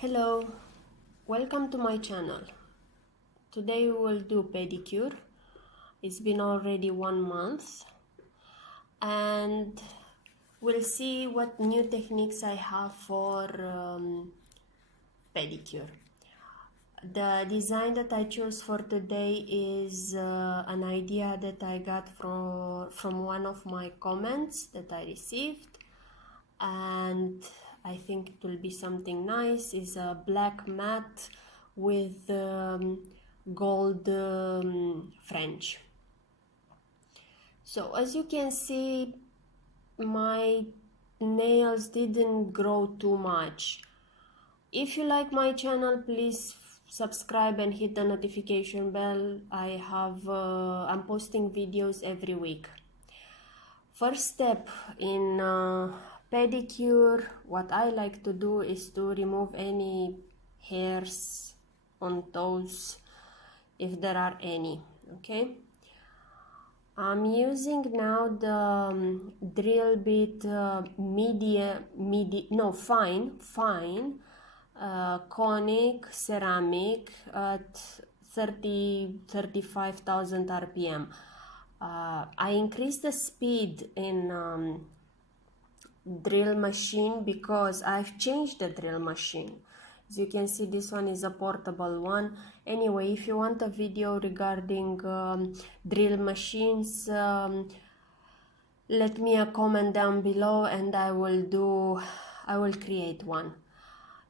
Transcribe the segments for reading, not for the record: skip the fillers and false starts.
Hello, welcome to my channel. Today we will do pedicure. It's been already 1 month and we'll see what new techniques I have for pedicure. The design that I chose for today is an idea that I got from one of my comments that I received, and I think it will be something nice. Is a black matte with gold French. So as you can see, my nails didn't grow too much. If you like my channel, please subscribe and hit the notification bell. I'm posting videos every week. First step in pedicure, what I like to do is to remove any hairs on toes if there are any. Okay, I'm using now the drill bit fine conic ceramic at 35,000 RPM. I increased the speed in drill machine because I've changed the drill machine. As you can see, this one is a portable one. Anyway, if you want a video regarding drill machines, let me a comment down below and I will create one.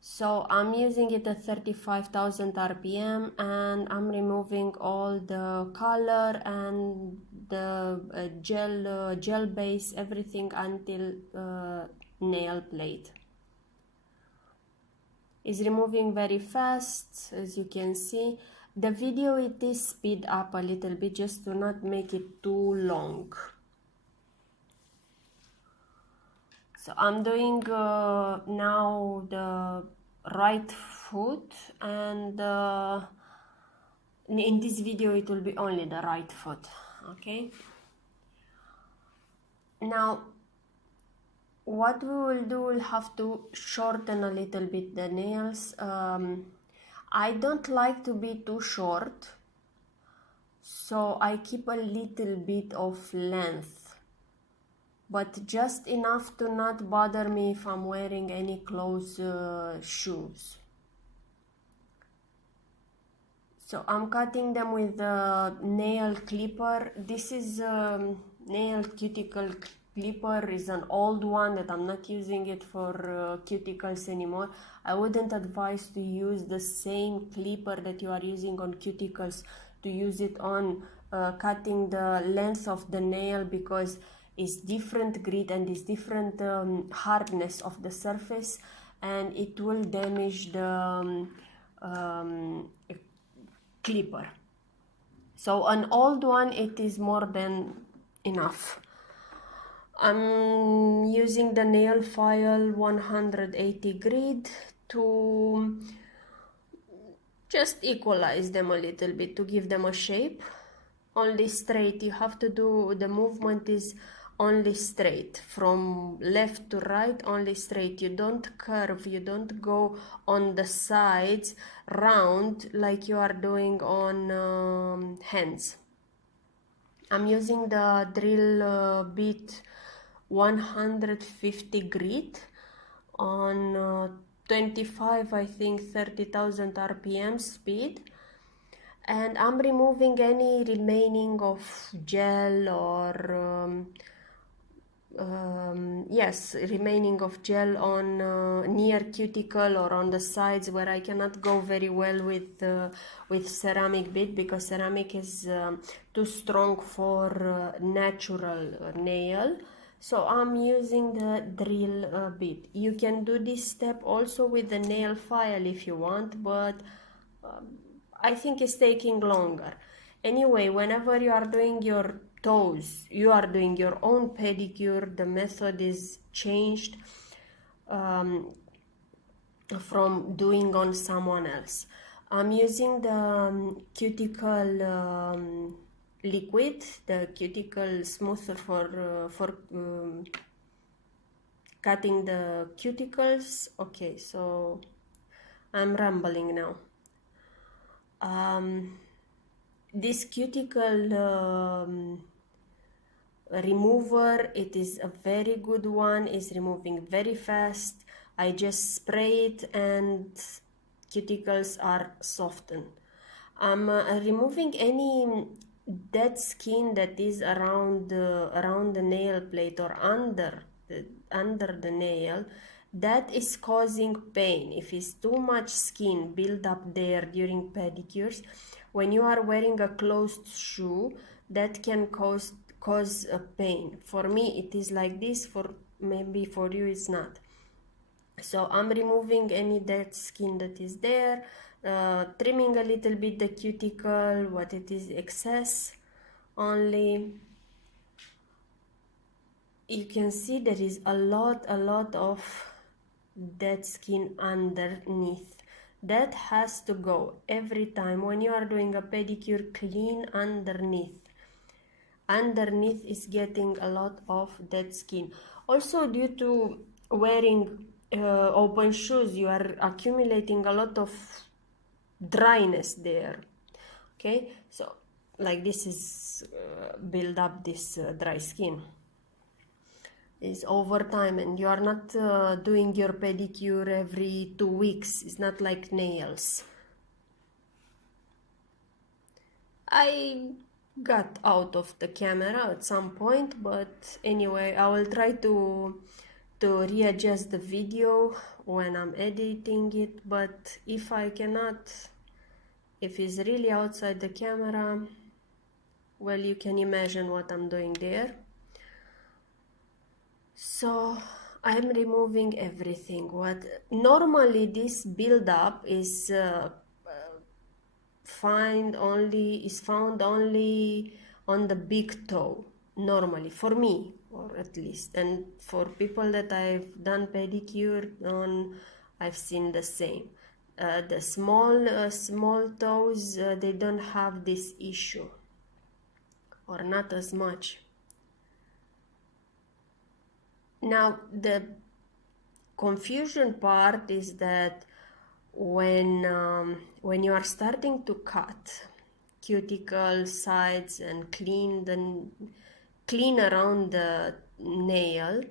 So I'm using it at 35,000 RPM and I'm removing all the color and the gel base, everything until nail plate. It's removing very fast, as you can see. The video it is speed up a little bit just to not make it too long. So I'm doing now the right foot, and in this video it will be only the right foot. Okay, now what we will do, we'll have to shorten a little bit the nails. I don't like to be too short, so I keep a little bit of length, but just enough to not bother me if I'm wearing any close shoes. So I'm cutting them with the nail clipper. This is nail cuticle clipper, is an old one that I'm not using it for cuticles anymore. I wouldn't advise to use the same clipper that you are using on cuticles to use it on cutting the length of the nail, because it's different grit and it's different hardness of the surface, and it will damage the clipper. So an old one, it is more than enough. I'm using the nail file 180 grit to just equalize them a little bit, to give them a shape. Only straight, you have to do, the movement is only straight, from left to right, only straight. You don't curve, you don't go on the sides round like you are doing on hands. I'm using the drill bit 150 grit on 25, I think 30,000 RPM speed, and I'm removing any remaining of gel or remaining of gel on near cuticle or on the sides where I cannot go very well with ceramic bit, because ceramic is too strong for natural nail. So I'm using the drill bit. You can do this step also with the nail file if you want, but I think it's taking longer. Anyway, whenever you are doing your toes, you are doing your own pedicure, the method is changed from doing on someone else. I'm using the cuticle liquid, the cuticle smoother for cutting the cuticles. Okay, so I'm rambling now. This cuticle remover, it is a very good one. It's removing very fast. I just spray it and cuticles are softened. I'm removing any dead skin that is around the nail plate or under the nail that is causing pain. If it's too much skin build up there during pedicures, when you are wearing a closed shoe, that can cause a pain. For me it is like this, for maybe for you it's not. So I'm removing any dead skin that is there, trimming a little bit the cuticle, what it is excess only. You can see there is a lot of dead skin underneath. That has to go every time when you are doing a pedicure. Clean underneath. Underneath is getting a lot of dead skin. Also, due to wearing open shoes, you are accumulating a lot of dryness there. Okay, so like this is build up this dry skin. Is over time, and you are not doing your pedicure every 2 weeks. It's not like nails. I got out of the camera at some point, but anyway, I will try to readjust the video when I'm editing it. But if I cannot, if it's really outside the camera, well, you can imagine what I'm doing there. So I'm removing everything. What normally this build-up is found only on the big toe, normally, for me, or at least, and for people that I've done pedicure on, I've seen the same. The small toes, they don't have this issue, or not as much. Now the confusion part is that when you are starting to cut cuticle sides and clean around the nail,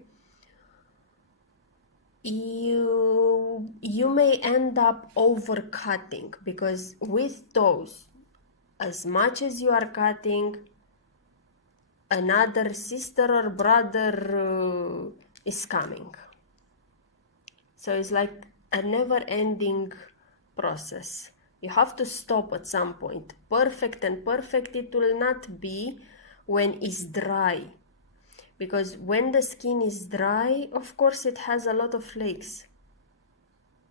you may end up overcutting, because with toes, as much as you are cutting, another sister or brother is coming. So it's like a never-ending process. You have to stop at some point. Perfect it will not be when it's dry, because when the skin is dry, of course it has a lot of flakes,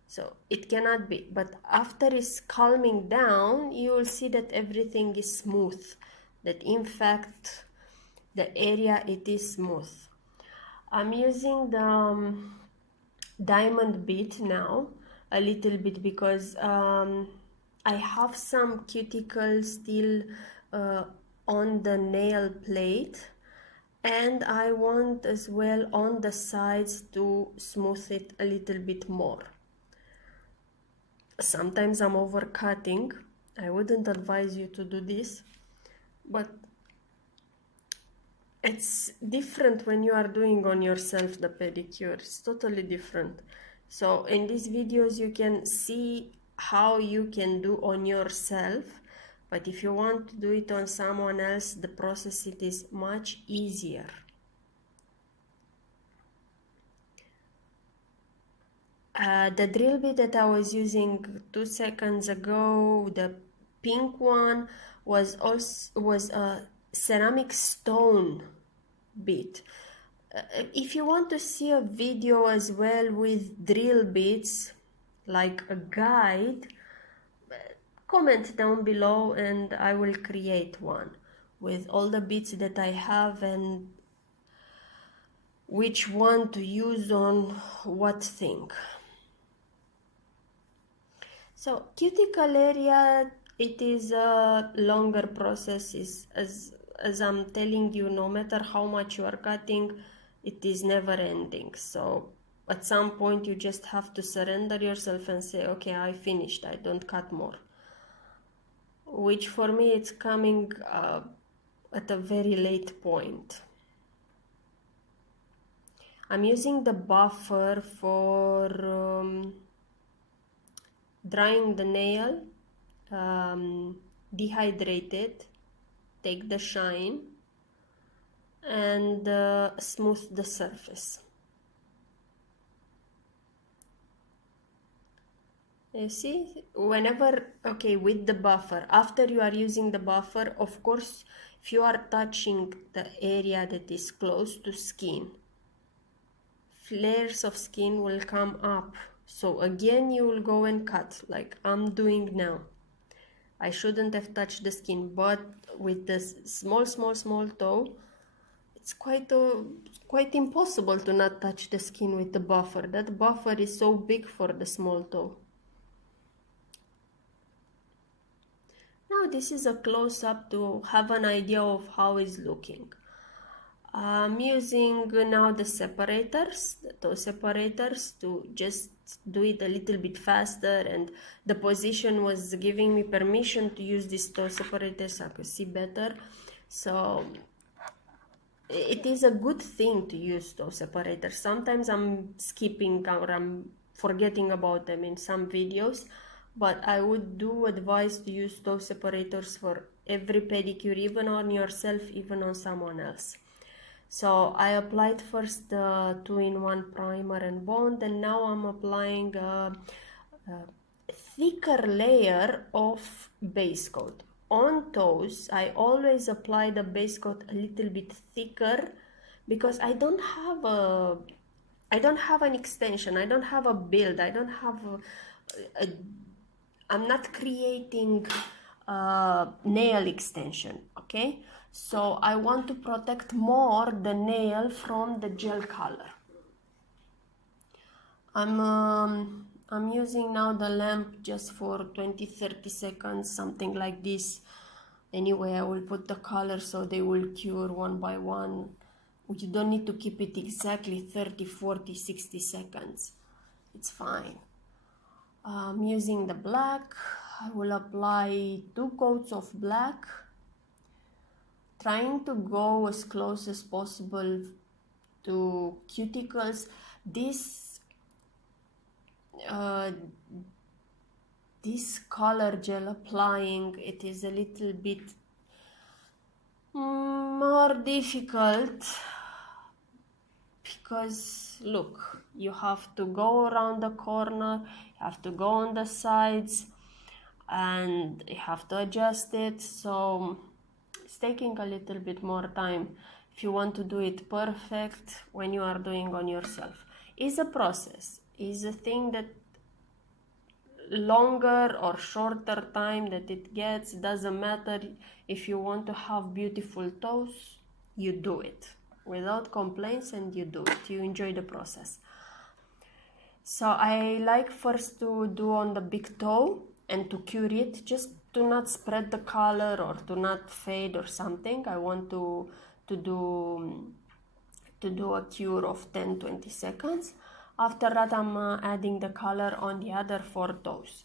so it cannot be. But after it's calming down, you will see that everything is smooth, that in fact the area, it is smooth. I'm using the diamond bit now a little bit, because I have some cuticles still on the nail plate, and I want as well on the sides to smooth it a little bit more. Sometimes I'm overcutting. I wouldn't advise you to do this, but it's different when you are doing on yourself the pedicure. It's totally different. So in these videos you can see how you can do on yourself, but if you want to do it on someone else, the process, it is much easier. The drill bit that I was using 2 seconds ago, the pink one, was a ceramic stone bit. If you want to see a video as well with drill bits, like a guide, comment down below and I will create one with all the bits that I have and which one to use on what thing. So cuticle area, it is a longer process. As I'm telling you, no matter how much you are cutting, it is never ending. So at some point you just have to surrender yourself and say, okay, I finished, I don't cut more. Which for me it's coming at a very late point. I'm using the buffer for drying the nail, dehydrated, take the shine, and smooth the surface. You see, whenever, okay, with the buffer, after you are using the buffer, of course, if you are touching the area that is close to skin, flares of skin will come up. So again, you will go and cut like I'm doing now. I shouldn't have touched the skin, but with this small toe, it's quite impossible to not touch the skin with the buffer. That buffer is so big for the small toe. Now this is a close-up to have an idea of how it's looking. I'm using now the separators, the toe separators, to just do it a little bit faster, and the position was giving me permission to use these toe separators so I could see better. So it is a good thing to use toe separators. Sometimes I'm skipping or I'm forgetting about them in some videos, but I would do advise to use toe separators for every pedicure, even on yourself, even on someone else. So I applied first the 2-in-1 primer and bond, and now I'm applying a thicker layer of base coat. On toes, I always apply the base coat a little bit thicker because I don't have an extension, I don't have a build, I don't have I'm not creating a nail extension, okay? So I want to protect more the nail from the gel color. I'm using now the lamp just for 20-30 seconds, something like this. Anyway, I will put the color so they will cure one by one. You don't need to keep it exactly 30, 40, 60 seconds. It's fine. I'm using the black. I will apply 2 coats of black, trying to go as close as possible to cuticles. This color gel applying, it is a little bit more difficult because look, you have to go around the corner, you have to go on the sides, and you have to adjust it. So it's taking a little bit more time if you want to do it perfect when you are doing on yourself. It's a process, it's a thing that longer or shorter time that it gets, doesn't matter. If you want to have beautiful toes, you do it without complaints and you do it, you enjoy the process. So I like first to do on the big toe and to cure it, just to not spread the color or to not fade or something. I want to do a cure of 10-20 seconds. After that, I'm adding the color on the other 4 toes.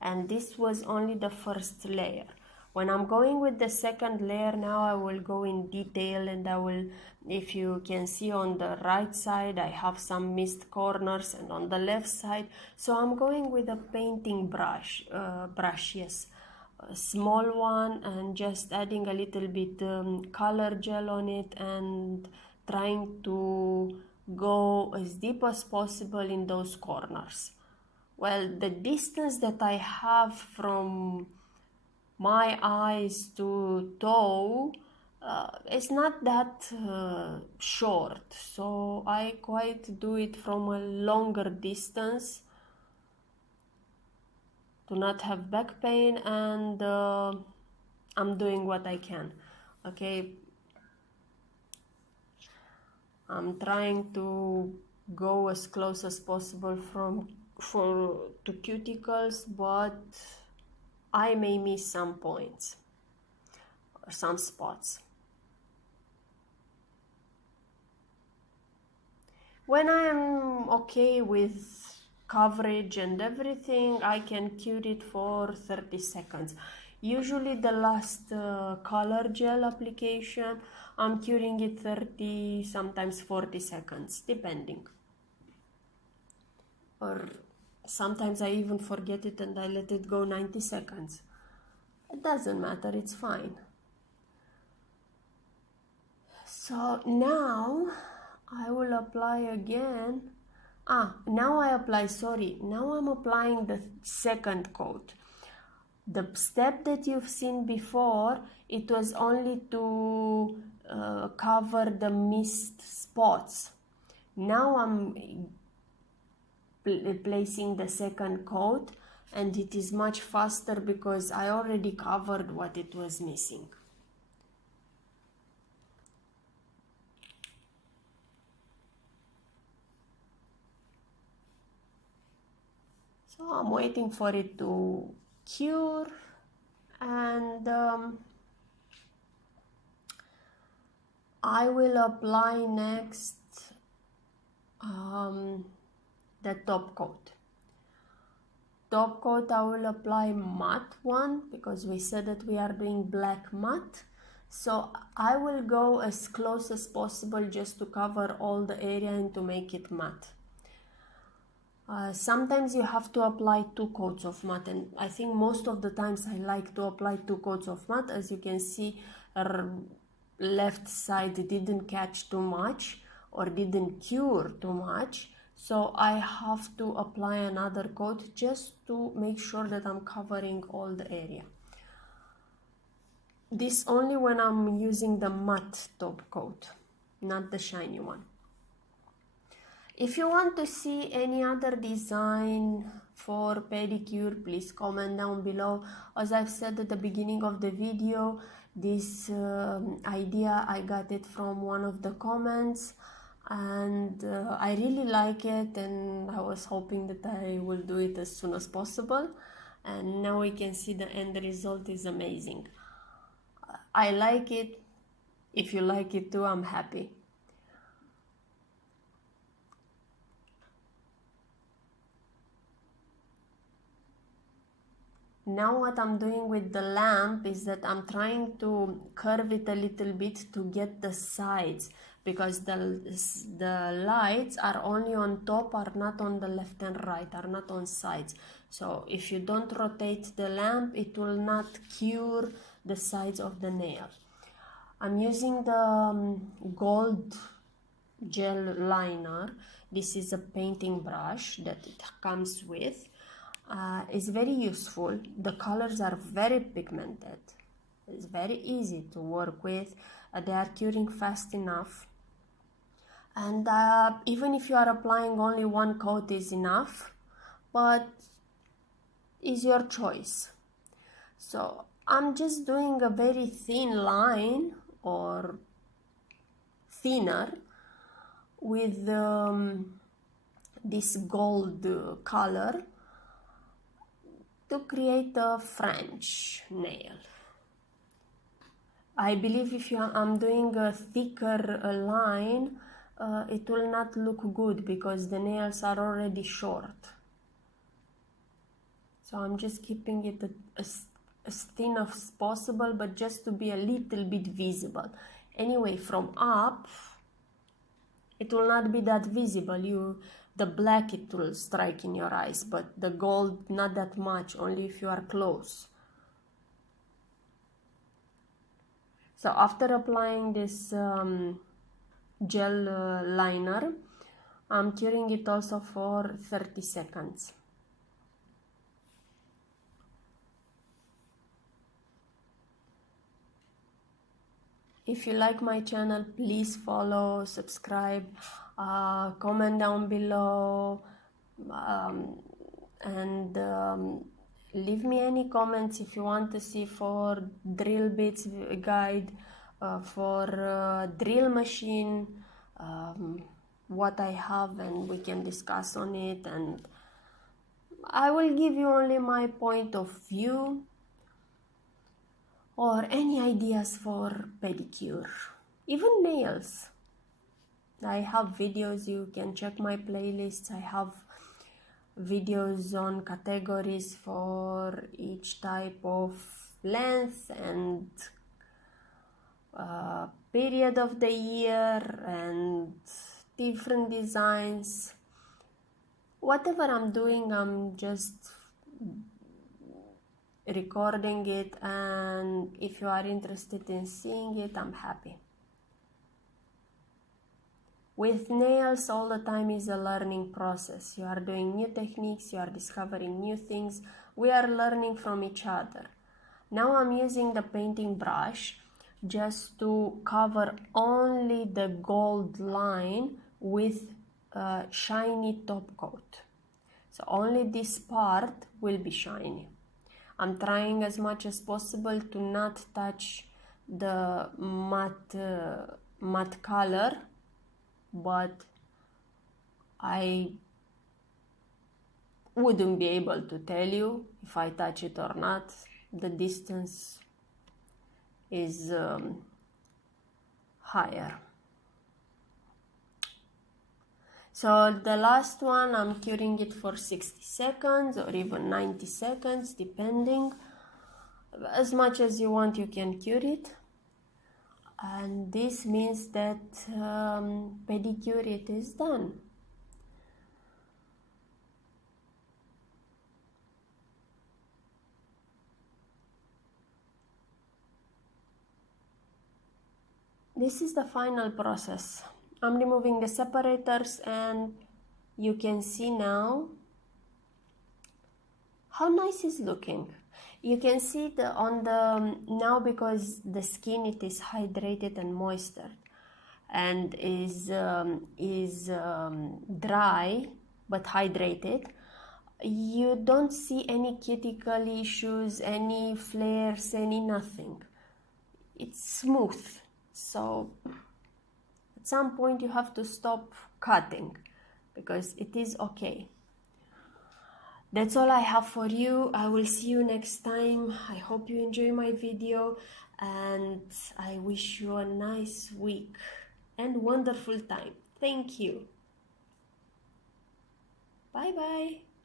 And this was only the first layer. When I'm going with the second layer now, I will go in detail, and I will, if you can see on the right side, I have some missed corners, and on the left side. So I'm going with a painting brush, yes, a small one, and just adding a little bit color gel on it and trying to go as deep as possible in those corners. Well, the distance that I have from my eyes to toe is not that short, so I quite do it from a longer distance to not have back pain, and I'm doing what I can. Okay, I'm trying to go as close as possible to cuticles, but I may miss some points or some spots. When I am okay with coverage and everything, I can cure it for 30 seconds. Usually the last color gel application, I'm curing it 30, sometimes 40 seconds, depending. Or sometimes I even forget it and I let it go 90 seconds. It doesn't matter, it's fine. So now I will apply again. Now I'm applying the second coat. The step that you've seen before, it was only to cover the missed spots. Now I'm placing the second coat, and it is much faster because I already covered what it was missing. So I'm waiting for it to cure, and I will apply next the top coat. Top coat I will apply matte one because we said that we are doing black matte. So I will go as close as possible just to cover all the area and to make it matte. Sometimes you have to apply 2 coats of matte, and I think most of the times I like to apply 2 coats of matte. As you can see, left side didn't catch too much or didn't cure too much, so I have to apply another coat just to make sure that I'm covering all the area. This only when I'm using the matte top coat, not the shiny one. If you want to see any other design for pedicure, please comment down below. As I've said at the beginning of the video, this idea, I got it from one of the comments, and I really like it, and I was hoping that I will do it as soon as possible, and now we can see the end result is amazing. I like it. If you like it too, I'm happy. Now what I'm doing with the lamp is that I'm trying to curve it a little bit to get the sides, because the lights are only on top, are not on the left and right, are not on sides. So if you don't rotate the lamp, it will not cure the sides of the nail. I'm using the gold gel liner. This is a painting brush that it comes with. It's very useful. The colors are very pigmented. It's very easy to work with. They are curing fast enough. And even if you are applying only 1 coat is enough, but is your choice. So I'm just doing a very thin line or thinner with this gold color to create a French nail. I believe if I'm doing a thicker line, it will not look good because the nails are already short. So I'm just keeping it as thin as possible, but just to be a little bit visible. Anyway, from up, it will not be that visible. The black, it will strike in your eyes, but the gold, not that much, only if you are close. So after applying this gel liner, I'm curing it also for 30 seconds. If you like my channel, please follow, subscribe, comment down below, and leave me any comments if you want to see for drill bits guide, for drill machine, what I have, and we can discuss on it, and I will give you only my point of view, or any ideas for pedicure, even nails. I have videos, you can check my playlists. I have videos on categories for each type of length and period of the year and different designs. Whatever I'm doing, I'm just recording it, and if you are interested in seeing it, I'm happy. With nails, all the time is a learning process. You are doing new techniques, you are discovering new things. We are learning from each other. Now I'm using the painting brush just to cover only the gold line with a shiny top coat. So only this part will be shiny. I'm trying as much as possible to not touch the matte color, but I wouldn't be able to tell you if I touch it or not. The distance is higher. So the last one, I'm curing it for 60 seconds or even 90 seconds, depending. As much as you want, you can cure it. And this means that pedicure it is done. This is the final process. I'm removing the separators, and you can see now how nice it's looking. You can see now because the skin, it is hydrated and moistured and is dry but hydrated. You don't see any cuticle issues, any flares, any nothing. It's smooth. So at some point you have to stop cutting because it is okay. That's all I have for you. I will see you next time. I hope you enjoy my video, and I wish you a nice week and wonderful time. Thank you. Bye bye.